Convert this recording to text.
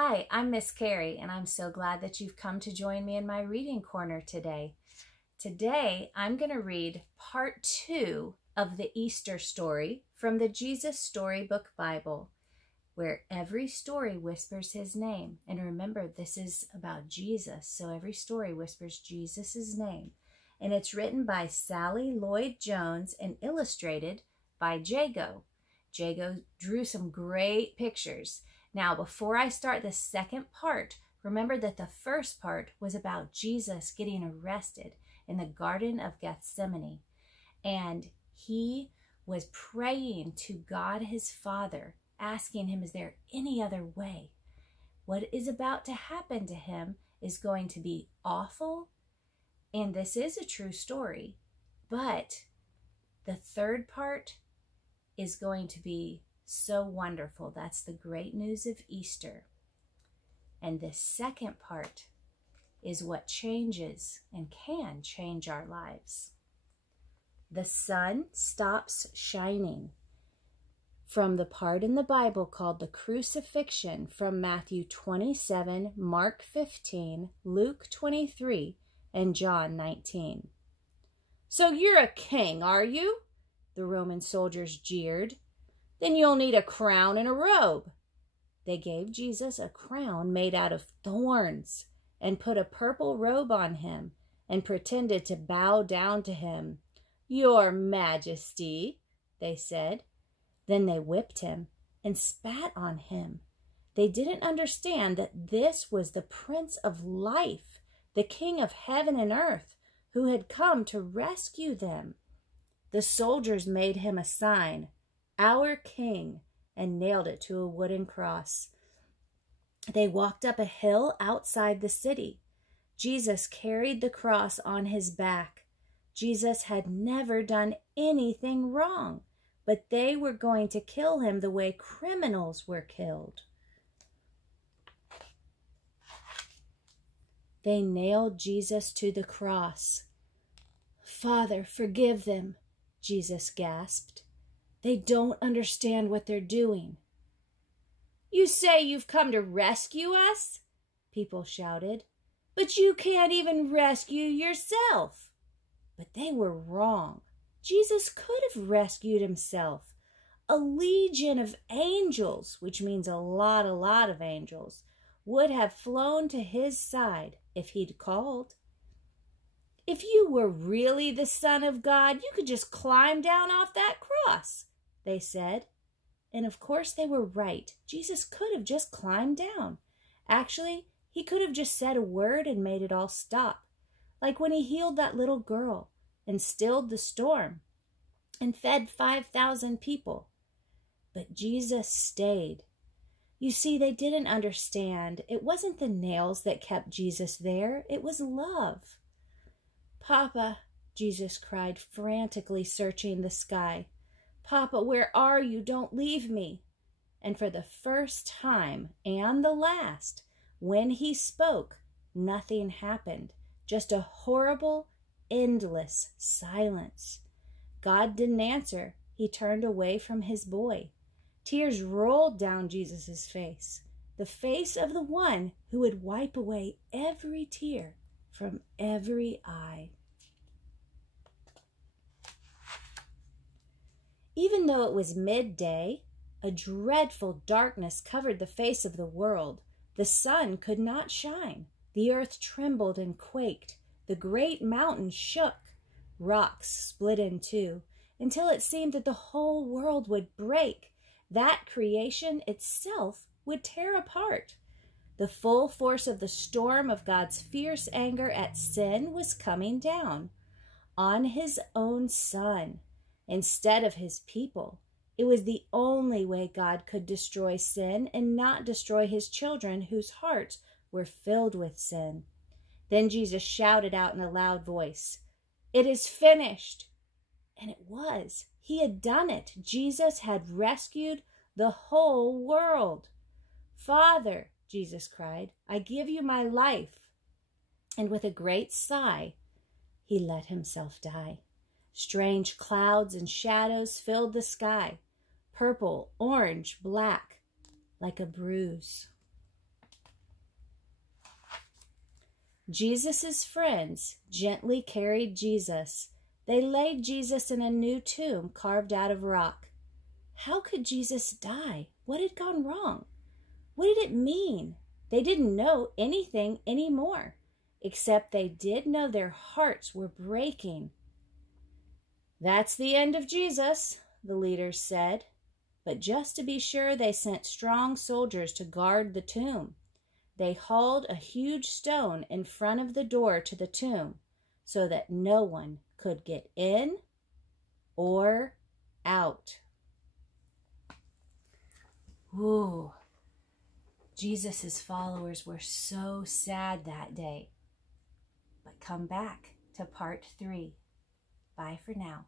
Hi, I'm Miss Carrie, and I'm so glad that you've come to join me in my reading corner today. Today, I'm going to read part 2 of the Easter story from the Jesus Storybook Bible, where every story whispers his name. And remember, this is about Jesus, so every story whispers Jesus's name. And it's written by Sally Lloyd-Jones and illustrated by Jago. Jago drew some great pictures. Now, before I start the second part, remember that the first part was about Jesus getting arrested in the Garden of Gethsemane. And he was praying to God his Father, asking him, is there any other way? What is about to happen to him is going to be awful. And this is a true story. But the third part is going to be so wonderful. That's the great news of Easter. And the second part is what changes and can change our lives. The sun stops shining from the part in the Bible called the Crucifixion from Matthew 27, Mark 15, Luke 23, and John 19. So you're a king, are you? The Roman soldiers jeered. Then you'll need a crown and a robe. They gave Jesus a crown made out of thorns and put a purple robe on him and pretended to bow down to him. Your Majesty, they said. Then they whipped him and spat on him. They didn't understand that this was the Prince of Life, the King of heaven and earth, who had come to rescue them. The soldiers made him a sign, our King, and nailed it to a wooden cross. They walked up a hill outside the city. Jesus carried the cross on his back. Jesus had never done anything wrong, but they were going to kill him the way criminals were killed. They nailed Jesus to the cross. Father, forgive them, Jesus gasped. They don't understand what they're doing. You say you've come to rescue us? People shouted. But you can't even rescue yourself. But they were wrong. Jesus could have rescued himself. A legion of angels, which means a lot of angels, would have flown to his side if he'd called. If you were really the Son of God, you could just climb down off that cross, they said. And of course they were right. Jesus could have just climbed down. Actually, he could have just said a word and made it all stop. Like when he healed that little girl and stilled the storm and fed 5,000 people. But Jesus stayed. You see, they didn't understand. It wasn't the nails that kept Jesus there. It was love. Papa, Jesus cried, frantically searching the sky. Papa, where are you? Don't leave me. And for the first time and the last, when he spoke, nothing happened. Just a horrible, endless silence. God didn't answer. He turned away from his boy. Tears rolled down Jesus' face, the face of the one who would wipe away every tear from every eye. Even though it was midday, a dreadful darkness covered the face of the world. The sun could not shine. The earth trembled and quaked. The great mountains shook. Rocks split in two, until it seemed that the whole world would break. That creation itself would tear apart. The full force of the storm of God's fierce anger at sin was coming down on his own Son instead of his people. It was the only way God could destroy sin and not destroy his children whose hearts were filled with sin. Then Jesus shouted out in a loud voice, "It is finished." And it was. He had done it. Jesus had rescued the whole world. Father, Jesus cried, I give you my life. And with a great sigh, he let himself die. Strange clouds and shadows filled the sky, purple, orange, black, like a bruise. Jesus' friends gently carried Jesus. They laid Jesus in a new tomb carved out of rock. How could Jesus die? What had gone wrong? What did it mean? They didn't know anything anymore, except they did know their hearts were breaking. "That's the end of Jesus," the leaders said. But just to be sure, they sent strong soldiers to guard the tomb. They hauled a huge stone in front of the door to the tomb so that no one could get in or out. Ooh, Jesus' followers were so sad that day. But come back to part 3. Bye for now.